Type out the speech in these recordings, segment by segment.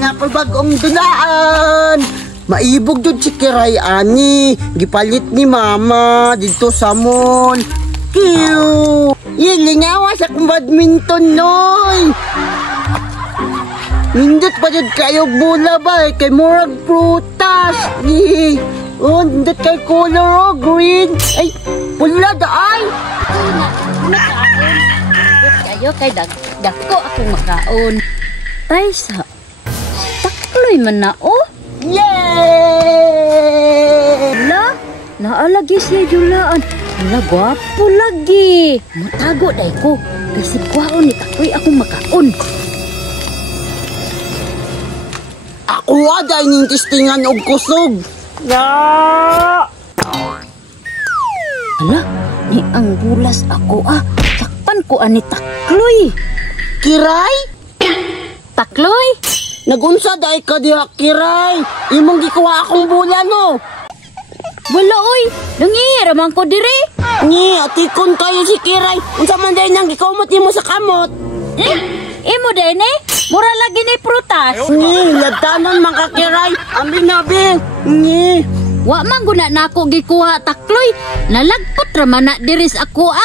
Napabagong dulaan. Maibog dun si Kiray ani. Gipalit ni Mama dito sa mall. Cute. Lingawa sa kong badminton noy. Nindot pa dyan kayo bula ba kay murag prutas. Nindot kay color green. Ay, pula daay. Nindot kayo kay dagko akong makaon. Ay, sa takloy man na, oh. Yay! Hala, naalagi siya yulaan. Hala, gwapo lagi. Matago day ko. Kasi kwaon ni takloy akong makaon. Ako aday ning tistingan og kusog. Hala, ni ang bulas ako Sakpan ko ani takloy. Kiray? Takloy? Nagunsa day ka diha, Kiray. Imong gikuha akong bulan no. Wala oy, nangihiraman ko dire. Atikon kayo si Kiray. Unsa man day nang gikamot nimo sa kamot? Imo din mura lagi ni prutas. Latanon man ka, Kiray. Ambi nabi. Wa man guna na ako gikuha takloy. Nalagpot ra man na diris ako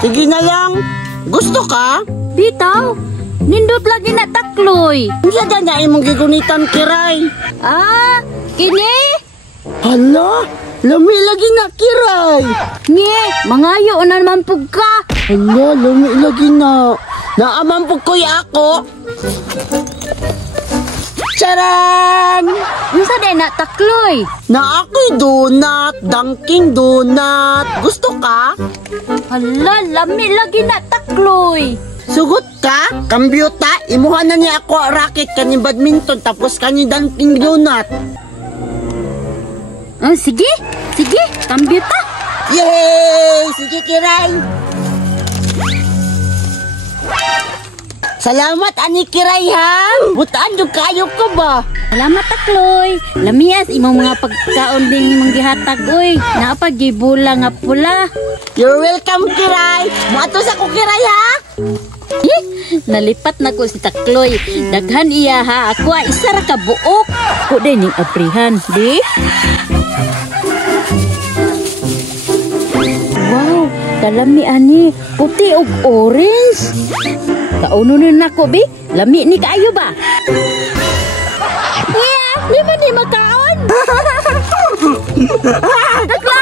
Sige na lang. Gusto ka? Bitaw, nindot lagi na takloy. Unsa da na imong gigunitan, Kiray? Kini? Hala, lami lagi na, Kiray. Mangayo na naman pug ka. Hala, lami lagi na. Naaman pug koy ako. Charan! Unsa day na takloy? Na ako'y donut, Dunkin Donut. Gusto ka? Hala, lami lagi na takloy. Sugot ka? Kambyuta? Imuha na niya ako racket kani badminton tapos kani Dunkin Donut. Sige, kambyo ta. Yay! Sige, Kiray. Salamat, ani Kiray, ha? Butaan yung kayo ko ba? Salamat takloy. Lamias imong mga pagkaon din imong gihatag oy. Naapagibula nga pula. You're welcome, Kiray. Matos ako, Kiray, ha? Nalipat na ko si takloy. Daghan iya ha. Ako isa ra ka buok. Ko din ning aprihan, di? Wow, kalami ani. Puti ug orange. Kaununin nako bi. Lami ni kaayo ba? Di man ni makaon. Takloy!